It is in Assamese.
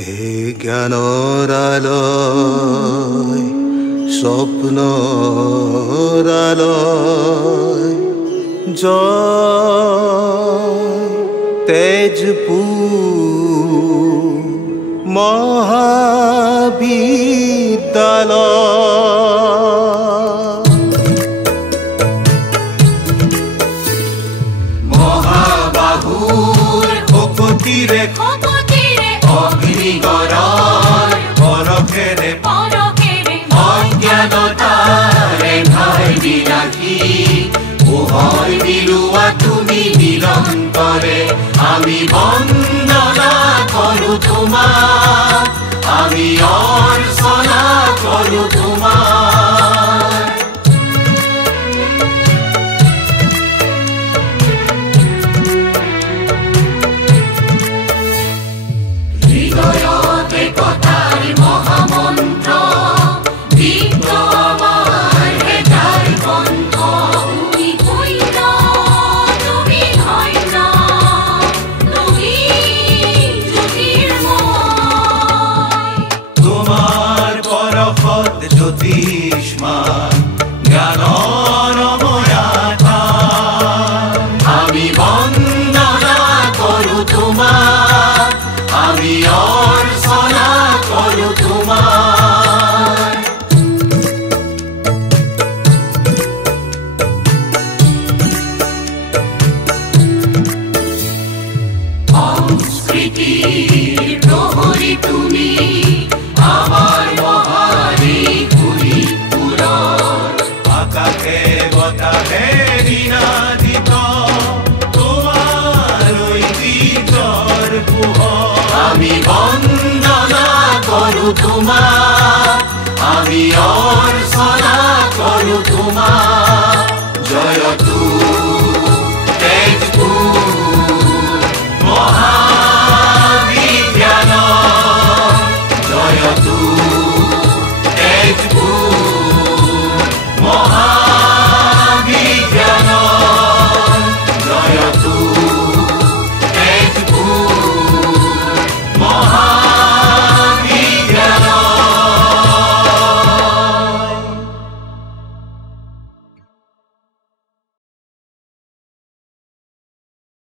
হে জ্ঞানৰ আলয় স্বপ্নৰ আলয় জয় তেজপুৰ মহাবিদ্যালয় মহাবাহুৰ শকতিৰে অগ্নিগড়ৰ পৰশেৰে অজ্ঞানতাৰে ভাই বিৰাখী পোহৰ বিলোৱা তুমি নিৰন্তৰে আমি বন্দনা কৰো তোমাক আমি অৰ্চনা কৰো তোমাক হৃদয়তে কথাৰ মহামন্ত্ৰ দীপ্ত আমাৰ হেতাৰ কণ্ঠ তুমি ধন্য তুমি ধন্য তুমি জ্যোতিৰ্ময় তোমাৰ পৰশত জ্যোতিষ্মান জ্ঞানৰ ময়াতা আমি বন্দনা কৰো তোমাক আমি অৰ্চনা কৰো তোমাক সংস্কৃতিৰ প্ৰহৰী তুমি আমাৰ মহাৰী শোণিতপুৰৰ আকাশে বতাহে দিনাদিত তোমাৰ ঐতিহ্যৰ পোহৰ আমি বন্দনা কৰো তোমাক আমি অৰ্চনা কৰো তোমাক জয়